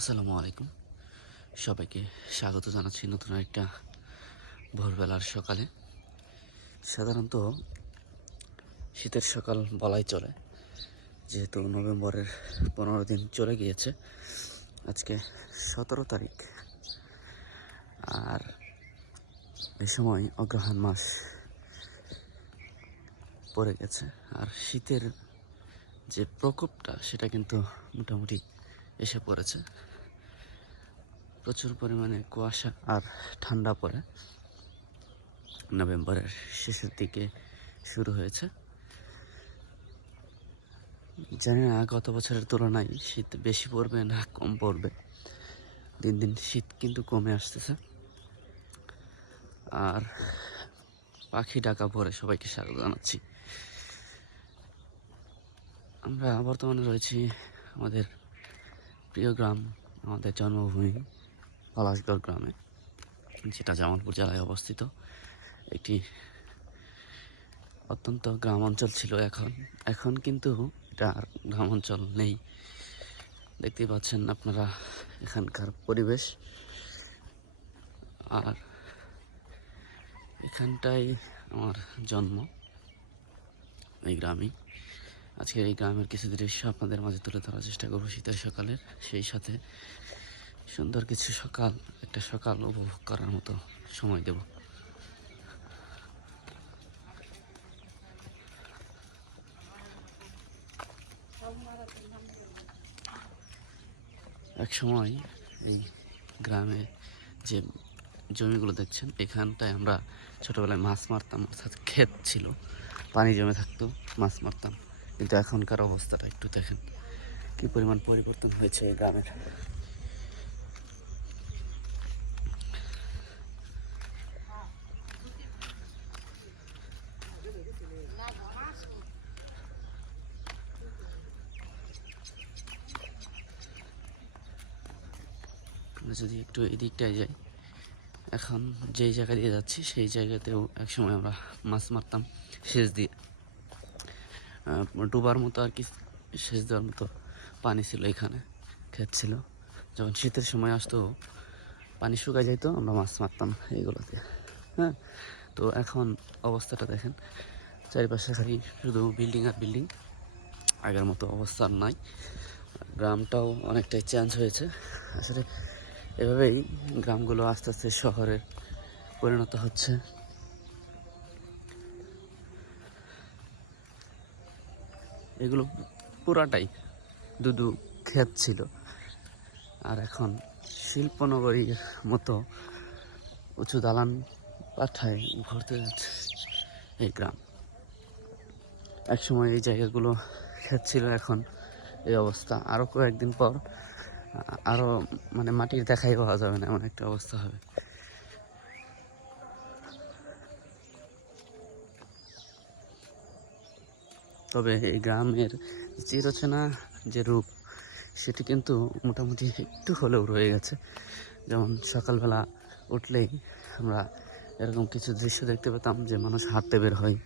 আসসালামু আলাইকুম। সবাইকে স্বাগত জানাচ্ছি নতুন একটা ভোরবেলার সকালে। সাধারণত শীতের সকাল বলাই চলে, যেহেতু নভেম্বরের পনেরো দিন চলে গিয়েছে। আজকে সতেরো তারিখ। আর এ সময় অগ্রহায়ণ মাস পড়ে গেছে। আর শীতের যে প্রকোপটা, সেটা কিন্তু মোটামুটি এসে পড়েছে। প্রচুর পরিমাণে কুয়াশা আর ঠান্ডা পড়ে। নভেম্বরের শেষের দিকে শুরু হয়েছে। জানি না, গত বছরের তুলনায় শীত বেশি পড়বে না কম পড়বে। দিন দিন শীত কিন্তু কমে আসতেছে। আর পাখি ডাকা পরে সবাইকে স্বাগত জানাচ্ছি। আমরা বর্তমানে রয়েছি আমাদের প্রিয় গ্রাম, আমাদের জন্মভূমি পলাশগড় গ্রামে, যেটা জামালপুর জেলায় অবস্থিত। একটি অত্যন্ত গ্রাম অঞ্চল ছিল এখন। এখন কিন্তু এটা আর গ্রাম অঞ্চল নেই। দেখতেই পাচ্ছেন আপনারা এখানকার পরিবেশ। আর এখানটাই আমার জন্ম, এই গ্রামেই। আজকে এই গ্রামের কিছু দৃশ্য আপনাদের মাঝে তুলে ধরার চেষ্টা করব শীতের সকালের। সেই সাথে সুন্দর কিছু সকাল, একটা সকাল উপভোগ করার মতো সময় দেব। এক সময় এই গ্রামে যে জমিগুলো দেখছেন, এখানটায় আমরা ছোটবেলায় মাছ মারতাম, অর্থাৎ ক্ষেত ছিল, পানি জমে থাকতো, মাছ মারতাম। কিন্তু এখনকার অবস্থাটা একটু দেখেন, কি পরিমাণ পরিবর্তন হয়েছে এই গ্রামের আমরা যদি একটু এদিকটায় যাই। এখন যেই জায়গা দিয়ে যাচ্ছি, সেই জায়গাতেও একসময় আমরা মাছ মারতাম সেচ দিয়ে। ডুবার মতো আর কি সেচ দেওয়ার মতো পানি ছিল এখানে, ক্ষেত ছিল। যখন শীতের সময় আসতো, পানি শুকায় যাইতো, আমরা মাছ মারতাম এইগুলোতে হ্যাঁ তো এখন অবস্থাটা দেখেন, চারিপাশে খালি শুধু বিল্ডিং আর বিল্ডিং। আগের মতো অবস্থা নাই। গ্রামটাও অনেকটাই চেঞ্জ হয়েছে। আসলে এভাবেই গ্রামগুলো আস্তে আস্তে শহরে পরিণত হচ্ছে। এগুলো পুরাটাই দুদু ক্ষেত ছিল। আর এখন শিল্পনগরীর মতো উঁচু দালান পাঠায় ভরতে যাচ্ছে এই গ্রাম। একসময় এই জায়গাগুলো ক্ষেত ছিল, এখন এই অবস্থা। আরও কয়েকদিন পর আরও মানে মাটির দেখাই পাওয়া যাবে না, এমন একটা অবস্থা হবে। তবে এই গ্রামের চিরচেনা যে রূপ, সেটি কিন্তু মোটামুটি একটু হলেও রয়ে গেছে। যেমন সকালবেলা উঠলেই আমরা এরকম কিছু দৃশ্য দেখতে পেতাম যে মানুষ হাঁটতে বের হয়,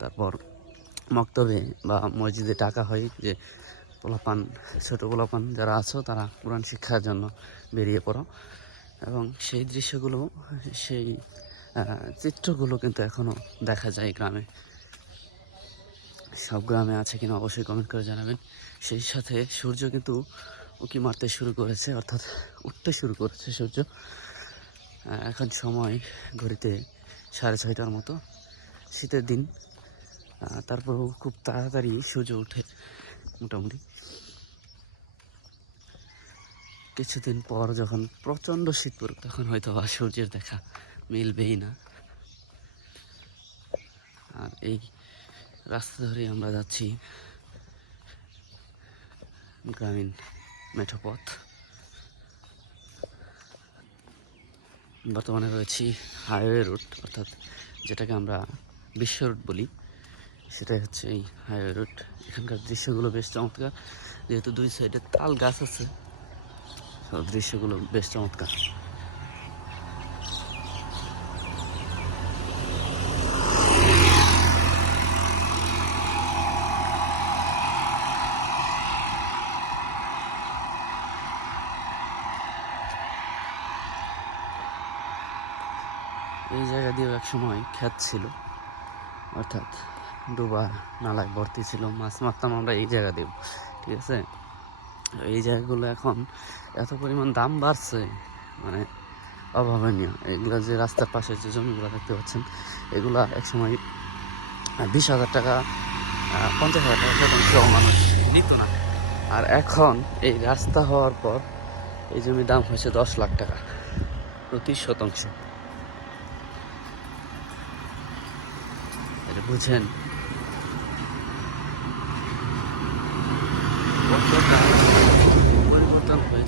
তারপর মক্তবে বা মসজিদে টাকা হয় যে পোলাপান ছোটো পোলাপান যারা আছো, তারা কোরআন শিক্ষার জন্য বেরিয়ে পড়ো। এবং সেই দৃশ্যগুলো, সেই চিত্রগুলো কিন্তু এখনও দেখা যায় গ্রামে। সব গ্রামে আছে কিনা অবশ্যই কমেন্ট করে জানাবেন। সেই সাথে সূর্য কিন্তু উকি মারতে শুরু করেছে, অর্থাৎ উঠতে শুরু করেছে সূর্য। এখন সময় ঘড়িতে সাড়ে ছয়টার মতো, শীতের দিন। তারপরেও খুব তাড়াতাড়ি সূর্য ওঠে মোটামুটি। কিছুদিন পর যখন প্রচণ্ড শীত পড়বে তখন হয়তো বা সূর্যের দেখা মিলবেই না। আর এই রাস্তা ধরে আমরা যাচ্ছি গ্রামীণ মেঠোপথ বর্তমানে রয়েছি হাইওয়ে রুট, অর্থাৎ যেটাকে আমরা বিশ্ব রুট বলি। সেটাই হচ্ছে এই হাইওয়ে রোড এখানকার দৃশ্যগুলো বেশ চমৎকার। যেহেতু দুই সাইডে তাল গাছ আছে দৃশ্যগুলো বেশ চমৎকার। এই জায়গা দিয়েও এক সময় খ্যাত ছিল, অর্থাৎ ডোবা নালায় ভর্তি ছিল মাছ মারতাম আমরা এই জায়গা দেব ঠিক আছে? এই জায়গাগুলো এখন এত পরিমাণ দাম বাড়ছে মানে অভাবনীয়। এগুলো যে রাস্তার পাশে যে জমিগুলো দেখতে পাচ্ছেন, এগুলা এক সময় বিশ হাজার টাকা পঞ্চাশ হাজার টাকা শতাংশ মানুষ নিত না। আর এখন এই রাস্তা হওয়ার পর এই জমির দাম হয়েছে দশ লাখ টাকা প্রতি শতাংশ। এটা বুঝেন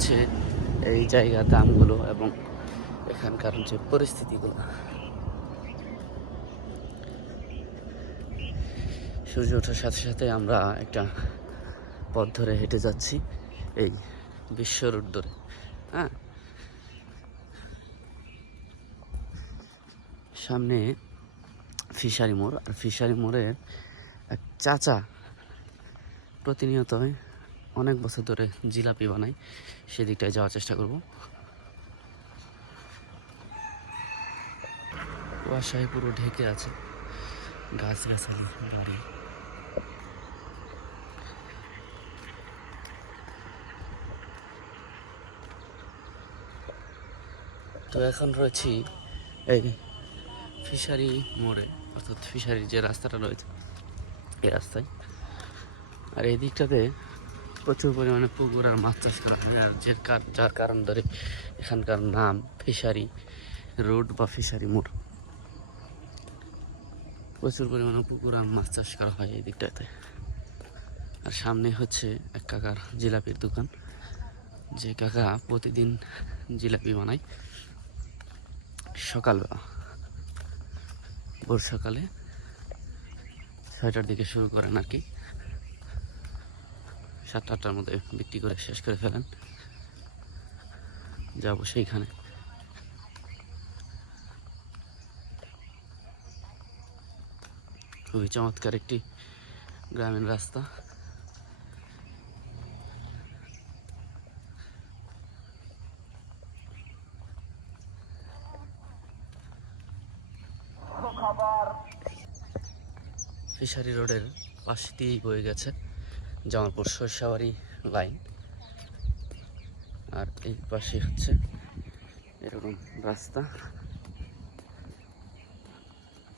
হয়েছে এই জায়গার দামগুলো এবং এখানকার যে পরিস্থিতিগুলো। সূর্য ওঠার সাথে সাথে আমরা একটা পথ ধরে হেঁটে যাচ্ছি, এই বিশ্ব রোড ধরে হ্যাঁ? সামনে ফিশারি মোড়, আর ফিশারি মোড়ের এক চাচা প্রতিনিয়ত অনেক বছর ধরে জিলাপি বানাই, সেদিকটায় যাওয়ার চেষ্টা করব। কুয়াশায় পুরো ঢেকে আছে গাছ গাছালি বাড়ি। তো এখন রয়েছি এই ফিশারি মোড়ে, অর্থাৎ ফিশারির যে রাস্তাটা রয়েছে, এই রাস্তায়। আর এই দিকটাতে প্রচুর পরিমাণে পুকুর আর মাছ চাষ করা হয়। আর যে যার কারণ ধরে এখানকার নাম ফিশারি, রোড বা ফিশারি মোড়। প্রচুর পরিমাণে পুকুর আর মাছ চাষ করা হয় এই দিকটাতে। আর সামনে হচ্ছে এক কাকার জিলাপির দোকান। যে কাকা প্রতিদিন জিলাপি বানায়। সকালবেলা। ভোর সকালে ছয়টার দিকে শুরু করেন আর কি সাতটা আটটার মধ্যে বিক্রি করে শেষ করে ফেলেন। যাব সেইখানে। খুবই চমৎকার একটি গ্রামীণ রাস্তা। ফিশারি রোডের পাশ দিয়েই বয়ে গেছে। জামালপুর সরষাবাড়ি লাইন। আর এই পাশে হচ্ছে এরকম রাস্তা।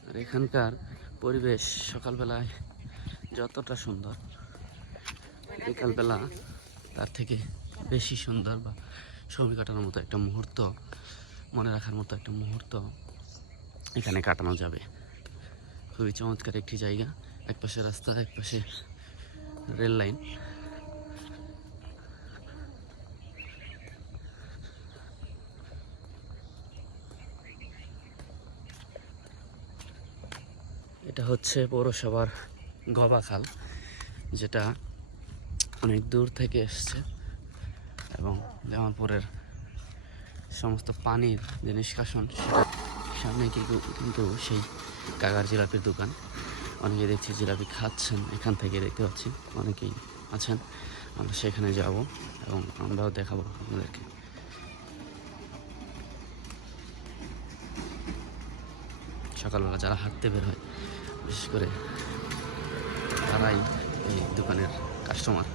আর এখানকার পরিবেশ সকালবেলায় যতটা সুন্দর, বিকালবেলা তার থেকে বেশি সুন্দর বা সময় কাটানোর মতো একটা মুহূর্ত, মনে রাখার মতো একটা মুহূর্ত এখানে কাটানো যাবে। খুবই চমৎকার একটি জায়গা এক পাশে রাস্তা এক পাশে রেল লাইন। এটা হচ্ছে পৌরসভার গবা খাল যেটা অনেক দূর থেকে এসছে এবং জামালপুরের সমস্ত পানির যে নিষ্কাশন, সেটা সামনে কিন্তু সেই কাকার জিলাপির দোকান। অনেকে দেখছি জিলাপি খাচ্ছেন, এখান থেকে দেখতে পাচ্ছি অনেকেই আছেন। আমরা সেখানে যাব এবং আমরাও দেখাবো আপনাদেরকে। সকালবেলা যারা হাঁটতে বের হয়, বিশেষ করে তারাই এই দোকানের কাস্টমার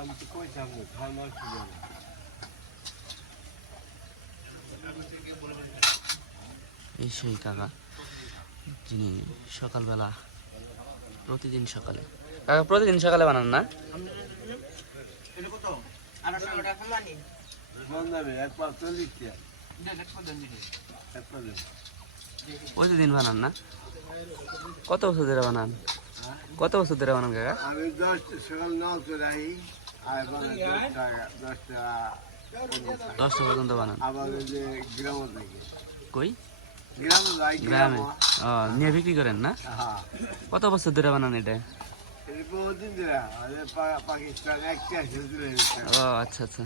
আমি তো কইতাম না খাওয়া কি জানি এই সেই কাকা, যিনি সকালবেলা, প্রতিদিন সকালে। কাকা, প্রতিদিন সকালে বানান না? প্রতিদিন বানান না? কত বছর ধরে বানান? কত বছর ধরে বানান কাকা? আমি দশটা সকাল নটা দশটা পর্যন্ত বানান। কই? গ্রামে। নিয়ে বিক্রি করেন না? কত বছর ধরে বানান এটা? ও আচ্ছা আচ্ছা।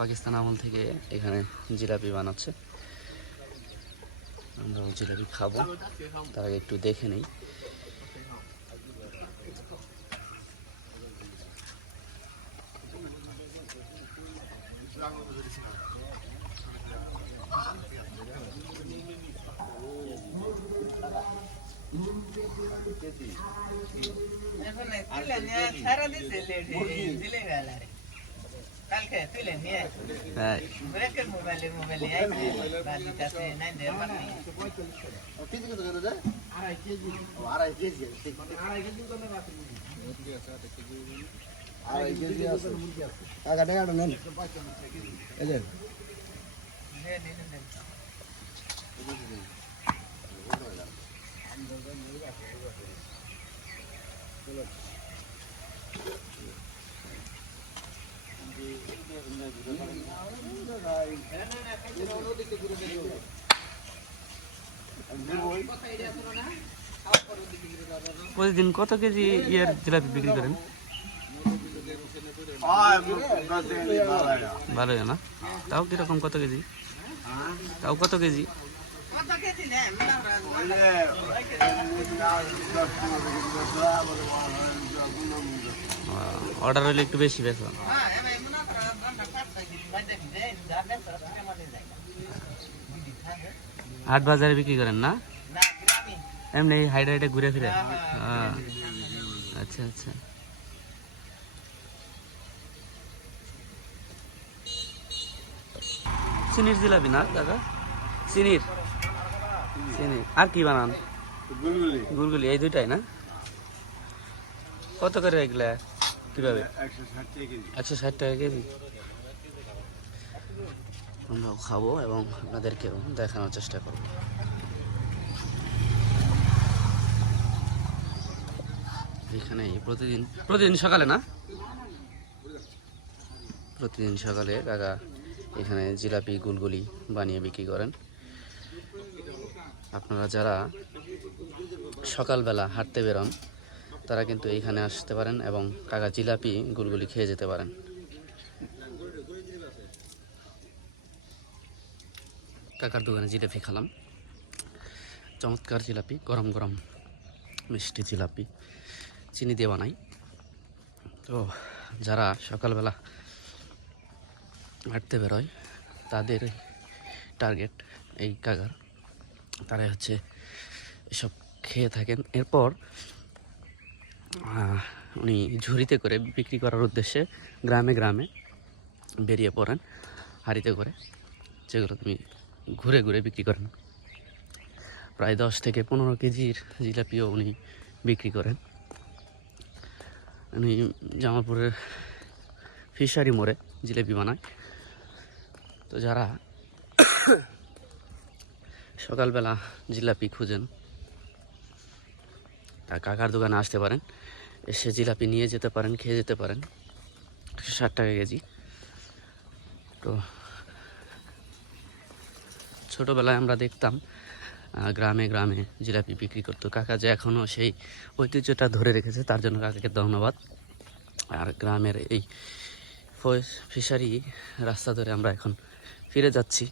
পাকিস্তান আমল থেকে এখানে জিলাপি বানাচ্ছে। আমরা জিলাপি খাব। তার আগে একটু দেখে নেই। সারা দিছে দিলে গেলারে পারনি দে দিলে দে প্রতিদিন কত কেজি ইয়ের জিলাপি বিক্রি করেন? ভালোই না? তাও কীরকম? কত কেজি? তাও কত কেজি? অর্ডার হলে একটু বেশি বেশ হাট বাজারে বিক্রি করেন না? এমনি হাইডে হাইডে ঘুরে ফিরে? আচ্ছা আচ্ছা। চিনির জিলাপি না দাদা? চিনির? চিনির আর কি বানান? গুলগুলি। এই দুইটাই না? কত করে এগুলা? কীভাবে? একশো ষাট টাকা কেজি। আমরাও খাব এবং আপনাদেরকেও দেখানোর চেষ্টা করব। এখানে প্রতিদিন প্রতিদিন সকালে না? প্রতিদিন সকালে কাকা এখানে জিলাপি, গুলগুলি বানিয়ে বিক্রি করেন। আপনারা যারা সকালবেলা হাঁটতে বেরোন, তারা কিন্তু এইখানে আসতে পারেন এবং কাকা জিলাপি, গুলগুলি খেয়ে যেতে পারেন। কাকার দোকানে জিলাপি খেলাম। চমৎকার জিলাপি, গরম গরম মিষ্টি জিলাপি। চিনি দিয়ে বানাই। তো যারা সকালবেলা হাঁটতে বেরোয়। তাদের টার্গেট এই কাকার তারা হচ্ছে এসব খেয়ে থাকেন। এরপর উনি ঝুড়িতে করে বিক্রি করার উদ্দেশ্যে গ্রামে গ্রামে বেরিয়ে পড়েন হাঁড়িতে করে, যেগুলো তুমি ঘুরে ঘুরে বিক্রি করেন। প্রায় দশ থেকে পনেরো কেজির জিলাপিও উনি বিক্রি করেন। উনি জামালপুরের ফিশারি মোড়ে জিলাপি বানায়। তো যারা সকালবেলা জিলাপি খুঁজেন, তা কাকার দোকানে আসতে পারেন। এসে জিলাপি নিয়ে যেতে পারেন, খেয়ে যেতে পারেন। একশো ষাট টাকা কেজি। তো ছোটোবেলায় আমরা দেখতাম গ্রামে গ্রামে জিলাপি বিক্রি করতো। কাকা যে এখনও সেই ঐতিহ্যটা ধরে রেখেছে, তার জন্য কাকাকে ধন্যবাদ। আর গ্রামের এই ফিশারি রাস্তা ধরে আমরা এখন ফিরে যাচ্ছি।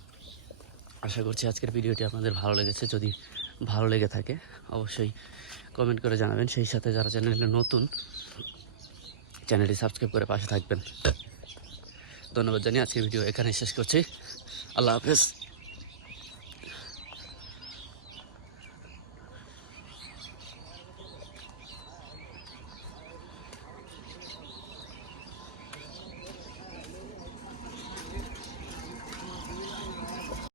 আশা করছি আজকের ভিডিওটি আপনাদের ভালো লেগেছে। যদি ভালো লেগে থাকে, অবশ্যই কমেন্ট করে জানাবেন। সেই সাথে যারা চ্যানেলে নতুন, চ্যানেলটি সাবস্ক্রাইব করে পাশে থাকবেন। ধন্যবাদ জানিয়ে আজকের ভিডিও এখানে শেষ করছি। আল্লাহ হাফেজ।